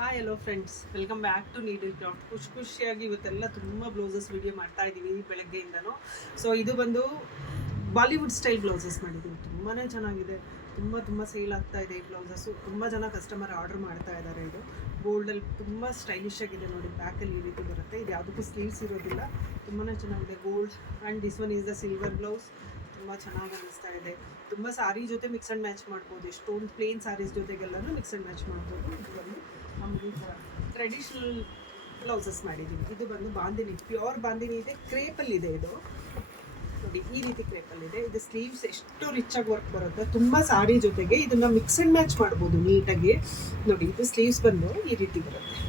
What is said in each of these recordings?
Hi hello friends, welcome back to needle craft. ಖುಷಿಯಾಗಿ ಇವತ್ತೆಲ್ಲ ತುಂಬ ಬ್ಲೌಸಸ್ ವಿಡಿಯೋ ಮಾಡ್ತಾ ಇದ್ದೀವಿ ಬೆಳಗ್ಗೆಯಿಂದನೂ. ಸೊ ಇದು ಬಂದು ಬಾಲಿವುಡ್ ಸ್ಟೈಲ್ ಬ್ಲೌಸಸ್ ಮಾಡಿದ್ದೀವಿ. ತುಂಬಾ ಚೆನ್ನಾಗಿದೆ, ತುಂಬ ಸೇಲ್ ಆಗ್ತಾ ಇದೆ ಈ ಬ್ಲೌಸಸ್ಸು. ತುಂಬ ಜನ ಕಸ್ಟಮರ್ ಆರ್ಡರ್ ಮಾಡ್ತಾ ಇದ್ದಾರೆ. ಇದು ಗೋಲ್ಡಲ್ಲಿ ತುಂಬ ಸ್ಟೈಲಿಶ್ ಆಗಿದೆ ನೋಡಿ. ಬ್ಯಾಕಲ್ಲಿ ಈ ರೀತಿ ಬರುತ್ತೆ. ಇದು ಯಾವುದಕ್ಕೂ ಸ್ಲೀವ್ಸ್ ಇರೋದಿಲ್ಲ. ತುಂಬಾ ಚೆನ್ನಾಗಿದೆ gold. And this one is the silver blouse. ತುಂಬ ಚೆನ್ನಾಗಿ ಅನ್ನಿಸ್ತಾ ಇದೆ. ತುಂಬ ಸಾರಿ ಜೊತೆ ಮಿಕ್ಸ್ ಆ್ಯಂಡ್ ಮ್ಯಾಚ್ ಮಾಡ್ಬೋದು. ಎಷ್ಟೊಂದು ಪ್ಲೇನ್ ಸ್ಯಾರೀಸ್ ಜೊತೆಗೆಲ್ಲನೂ ಮಿಕ್ಸ್ ಆ್ಯಂಡ್ ಮ್ಯಾಚ್ ಮಾಡ್ಬೋದು. ಇದು ಬಂದು ನಮಗೆ ಟ್ರೆಡಿಷ್ನಲ್ ಬ್ಲೌಸಸ್ ಮಾಡಿದ್ದೀವಿ. ಇದು ಬಂದು ಬಾಂದಿನಿ, ಪ್ಯೂರ್ ಬಾಂದಿನಿ ಇದೆ, ಕ್ರೇಪಲ್ಲಿದೆ. ಇದು ನೋಡಿ ಈ ರೀತಿ ಕ್ರೇಪಲ್ಲಿದೆ. ಇದು ಸ್ಲೀವ್ಸ್ ಎಷ್ಟು ರಿಚ್ ಆಗಿ ವರ್ಕ್ ಬರುತ್ತೆ. ತುಂಬ ಸಾರಿ ಜೊತೆಗೆ ಇದನ್ನ ಮಿಕ್ಸ್ ಆ್ಯಂಡ್ ಮ್ಯಾಚ್ ಮಾಡ್ಬೋದು ನೀಟಾಗಿ. ನೋಡಿ ಇದು ಸ್ಲೀವ್ಸ್ ಬಂದು ಈ ರೀತಿ ಬರುತ್ತೆ.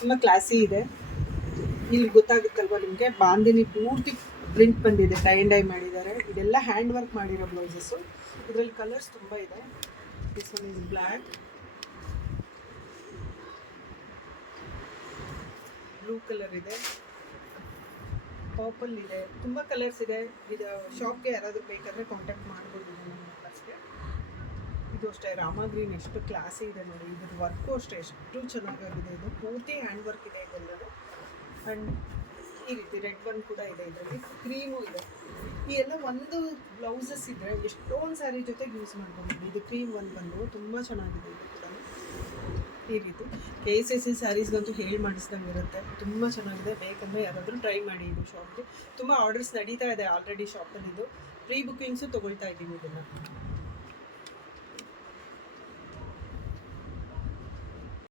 ತುಂಬ ಕ್ಲಾಸಿ ಇದೆ. ಇಲ್ಲಿ ಗೊತ್ತಾಗುತ್ತಲ್ವ ನಿಮಗೆ, ಬಾಂದಿನಿ ಪೂರ್ತಿ ಪ್ರಿಂಟ್ ಬಂದಿದೆ, ಟೈ ಆ್ಯಂಡ್ ಡೈ ಮಾಡಿದ್ದಾರೆ. ಇದೆಲ್ಲ ಹ್ಯಾಂಡ್ ವರ್ಕ್ ಮಾಡಿರೋ ಬ್ಲೌಸಸ್ಸು. ಇದರಲ್ಲಿ ಕಲರ್ಸ್ ತುಂಬ ಇದೆ. This one is black, blue colour ಇದೆ, ಪರ್ಪಲ್ ಇದೆ, ತುಂಬ ಕಲರ್ಸ್ ಇದೆ. ಇದು ಶಾಪ್ಗೆ ಯಾರಾದರೂ ಬೇಕಾದರೆ ಕಾಂಟ್ಯಾಕ್ಟ್ ಮಾಡ್ಬೋದು ನಮ್ಮ ನಂಬರ್ಸ್ಗೆ. ಇದು ಅಷ್ಟೇ ರಾಮ ಗ್ರೀನ್, ಎಷ್ಟು ಕ್ಲಾಸಿ ಇದೆ ನೋಡಿ. ಇದ್ರ ವರ್ಕು ಅಷ್ಟೇ ಎಷ್ಟು ಚೆನ್ನಾಗಾಗಿದೆ. ಇದು ಪೂರ್ತಿ ಹ್ಯಾಂಡ್ ವರ್ಕ್ ಇದೆ ಇದೆಲ್ಲರೂ. ಆ್ಯಂಡ್ ಈ ರೀತಿ ರೆಡ್ ಒನ್ ಕೂಡ ಇದೆ. ಇದರಲ್ಲಿ ಕ್ರೀಮು ಇದೆ. ಈ ಎಲ್ಲ ಒಂದು ಬ್ಲೌಸಸ್ ಇದ್ದರೆ ಎಷ್ಟೊಂದು ಸ್ಯಾರಿ ಜೊತೆಗೆ ಯೂಸ್ ಮಾಡ್ಬೋದು. ಇದು ಕ್ರೀಮ್ ಒಂದು ಬಂದು ತುಂಬ ಚೆನ್ನಾಗಿದೆ. ಇದು ಕೂಡ ಈ ರೀತಿ KCC ಸ್ಯಾರೀಸ್ಗಂತೂ ಹೇಳಿ ಮಾಡಿಸ್ದಂಗೆ ಇರುತ್ತೆ. ತುಂಬ ಚೆನ್ನಾಗಿದೆ. ಬೇಕಂದರೆ ಯಾರಾದರೂ ಟ್ರೈ ಮಾಡಿ. ಇದು ಶಾಪ್ಗೆ ತುಂಬ ಆರ್ಡರ್ಸ್ ನಡೀತಾ ಇದೆ ಆಲ್ರೆಡಿ ಶಾಪಲ್ಲಿ. ಇದು ಪ್ರೀ ಬುಕ್ಕಿಂಗ್ಸು ತೊಗೊಳ್ತಾ ಇದ್ದೀವಿ ಇದನ್ನು.